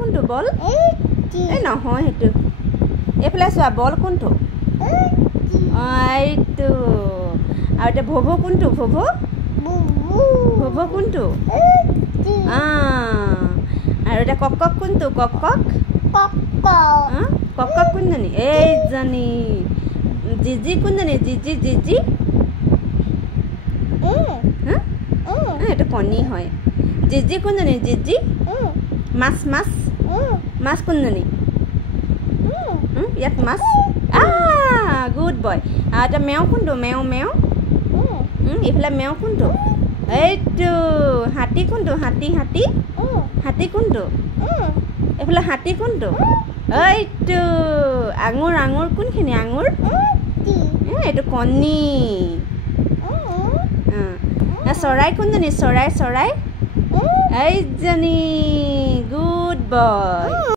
কোনটো বল এই নহয় সেইটো এইফালে চোৱা বল কোনটো এইটো আৰু এটা ভোভো কোনটো ভোভো ভোভো কোনটো আৰু এটা কক কোনটো কক কোনজনী এইজনী জিজি কোনজনী জিজি এইটো কণী হয় জিজি কোনজনী জিজি মাছ কোনজনী ইয়াত মাছ গুড বয় আৰু এটা মেও কোনটো মেও এইফালে মেও কোনটো এইটো হাতী কোনটো হাতী কোনটো এইফালে হাতী কোনটো এইটো আঙুৰ কোনখিনি আঙুৰ এইটো কণী চৰাই কোনজনী চৰাই এইজনী গুড বয়